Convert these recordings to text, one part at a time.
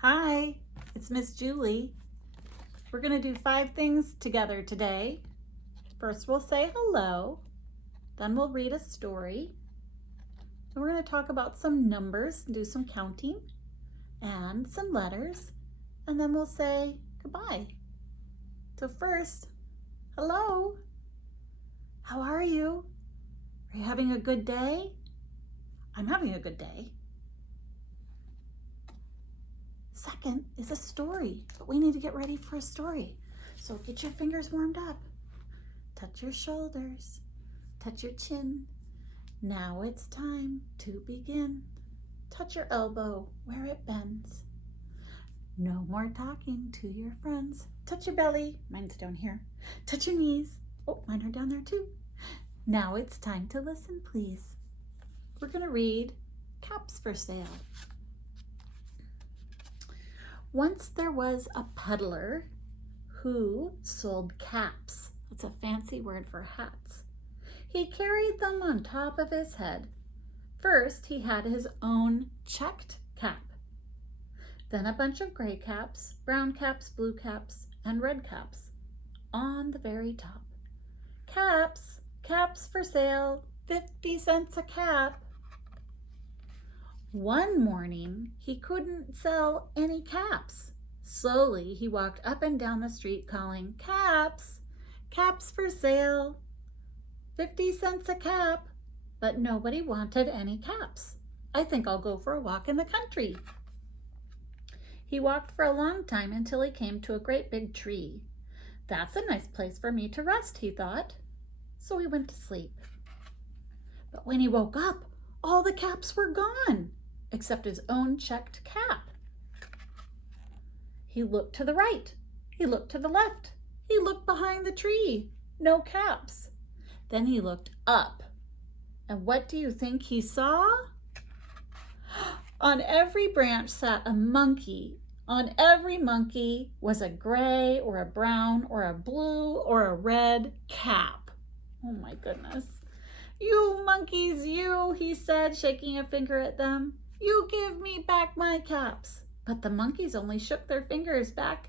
Hi, it's Miss Julie. We're going to do 5 things together today. First, we'll say hello. Then we'll read a story. And we're going to talk about some numbers, do some counting, and some letters. And then we'll say goodbye. So first, hello. How are you? Are you having a good day? I'm having a good day. Second is a story, but we need to get ready for a story. So get your fingers warmed up. Touch your shoulders, touch your chin. Now it's time to begin. Touch your elbow where it bends. No more talking to your friends. Touch your belly, mine's down here. Touch your knees. Oh, mine are down there too. Now it's time to listen, please. We're gonna read Caps for Sale. Once there was a peddler who sold caps. That's a fancy word for hats. He carried them on top of his head. First, he had his own checked cap. Then a bunch of gray caps, brown caps, blue caps, and red caps on the very top. Caps, caps for sale, 50 cents a cap. One morning, he couldn't sell any caps. Slowly, he walked up and down the street calling, caps, caps for sale, 50 cents a cap. But nobody wanted any caps. I think I'll go for a walk in the country. He walked for a long time until he came to a great big tree. That's a nice place for me to rest, he thought. So he went to sleep. But when he woke up, all the caps were gone, except his own checked cap. He looked to the right. He looked to the left. He looked behind the tree. No caps. Then he looked up. And what do you think he saw? On every branch sat a monkey. On every monkey was a gray or a brown or a blue or a red cap. Oh my goodness. You monkeys, you, he said, shaking a finger at them. You give me back my caps. But the monkeys only shook their fingers back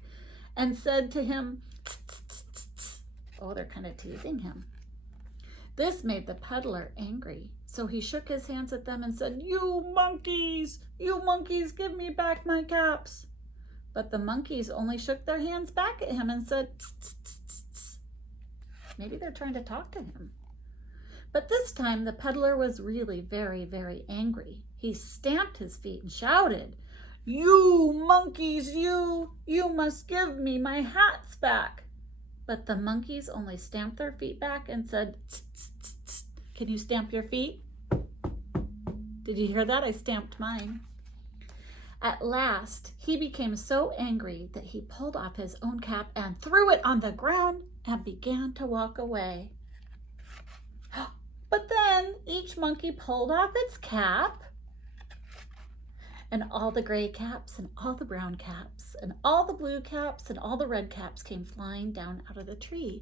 and said to him, tss, tss, tss, tss. Oh, they're kind of teasing him. This made the peddler angry. So he shook his hands at them and said, you monkeys, give me back my caps. But the monkeys only shook their hands back at him and said, tss, tss, tss, tss. Maybe they're trying to talk to him. But this time the peddler was really very, very angry. He stamped his feet and shouted, you monkeys, you must give me my hats back. But the monkeys only stamped their feet back and said, tss, tss, tss, tss. Can you stamp your feet? Did you hear that? I stamped mine. At last, he became so angry that he pulled off his own cap and threw it on the ground and began to walk away. But then each monkey pulled off its cap, and all the gray caps and all the brown caps and all the blue caps and all the red caps came flying down out of the tree.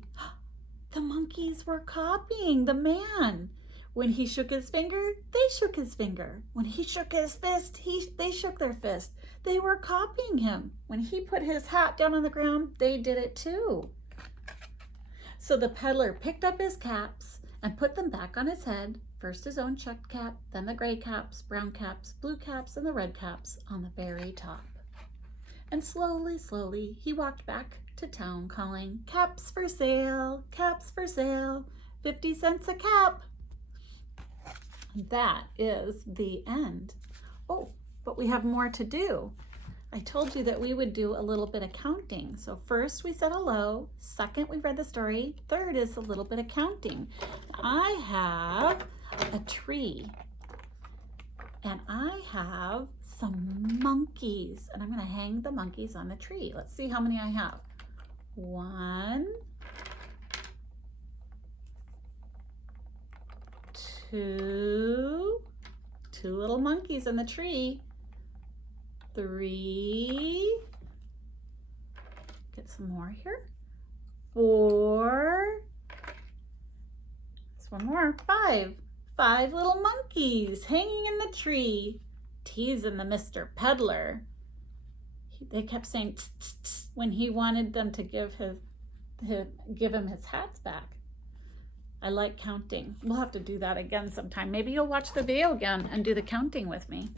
The monkeys were copying the man. When he shook his finger, they shook his finger. When he shook his fist, they shook their fist. They were copying him. When he put his hat down on the ground, they did it too. So the peddler picked up his caps and put them back on his head, first his own checked cap, then the gray caps, brown caps, blue caps, and the red caps on the very top. And slowly, slowly, he walked back to town calling, caps for sale, 50 cents a cap. That is the end. Oh, but we have more to do. I told you that we would do a little bit of counting. So first we said hello. Second, we read the story. Third is a little bit of counting. I have a tree. And I have some monkeys. And I'm going to hang the monkeys on the tree. Let's see how many I have. 1, 2 little monkeys in the tree. 3, get some more here. 4, there's one more. 5 little monkeys hanging in the tree, teasing the Mr. Peddler. They kept saying tss, tss, tss, when he wanted them to give him his hats back. I like counting. We'll have to do that again sometime. Maybe you'll watch the video again and do the counting with me.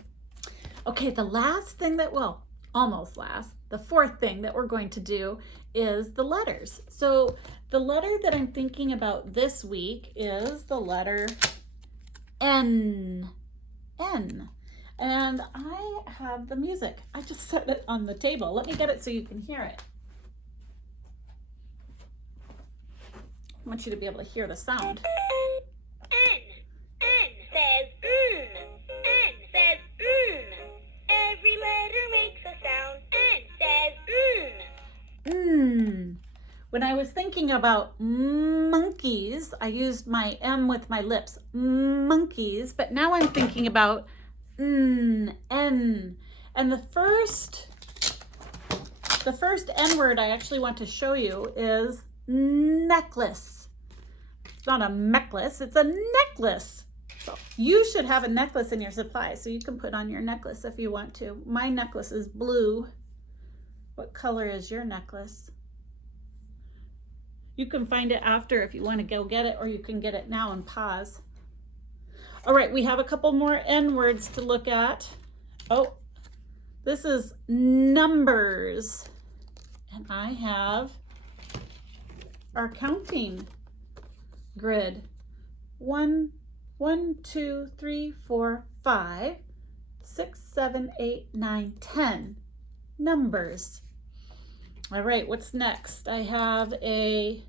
Okay, the last thing that, well, almost last, the fourth thing that we're going to do is the letters. So the letter that I'm thinking about this week is the letter N. N. And I have the music. I just set it on the table. Let me get it so you can hear it. I want you to be able to hear the sound. N. N says N says Every letter makes a sound. N says When I was thinking about monkeys, I used my M with my lips. Monkeys. But now I'm thinking about N. And the first N word I actually want to show you is necklace. It's not a necklace, it's a necklace. So you should have a necklace in your supply, so you can put on your necklace if you want to. My necklace is blue. What color is your necklace? You can find it after if you want to go get it, or you can get it now and pause. All right, we have a couple more N words to look at. Oh, this is numbers. And I have our counting grid. 1, 2, 3, 4, 5, 6, 7, 8, 9, 10 numbers. All right, what's next? I have a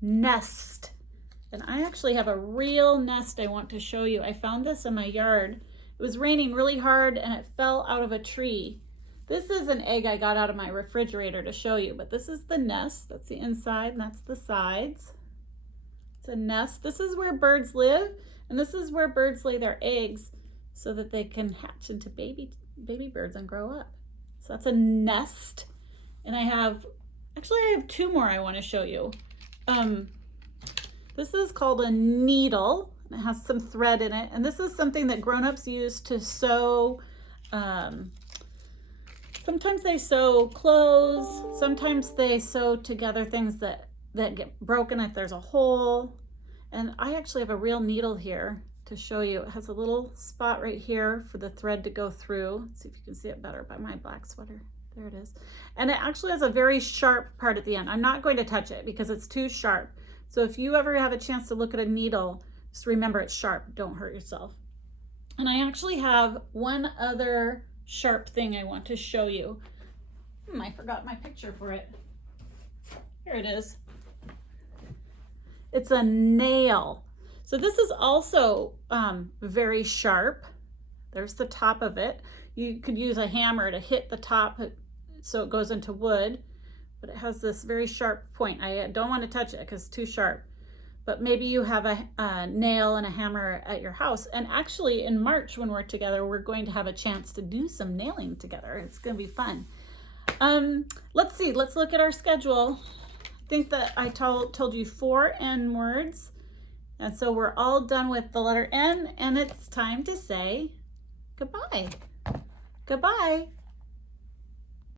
nest. And I actually have a real nest I want to show you. I found this in my yard. It was raining really hard and it fell out of a tree. This is an egg I got out of my refrigerator to show you, but this is the nest. That's the inside and that's the sides. It's a nest. This is where birds live, and this is where birds lay their eggs so that they can hatch into baby birds and grow up. So that's a nest. And I have two more I want to show you. This is called a needle. It has some thread in it, and this is something that grown-ups use to sew. Sometimes they sew clothes. Sometimes they sew together things that get broken if there's a hole. And I actually have a real needle here to show you. It has a little spot right here for the thread to go through. Let's see if you can see it better by my black sweater. There it is. And it actually has a very sharp part at the end. I'm not going to touch it because it's too sharp. So if you ever have a chance to look at a needle, just remember it's sharp. Don't hurt yourself. And I actually have one other sharp thing I want to show you. I forgot my picture for it. Here it is. It's a nail. So this is also very sharp. There's the top of it. You could use a hammer to hit the top so it goes into wood, but it has this very sharp point. I don't want to touch it because it's too sharp. But maybe you have a nail and a hammer at your house. And actually in March when we're together, we're going to have a chance to do some nailing together. It's going to be fun. Let's see, let's look at our schedule. I think that I told you 4 N words. And so we're all done with the letter N, and it's time to say goodbye. Goodbye.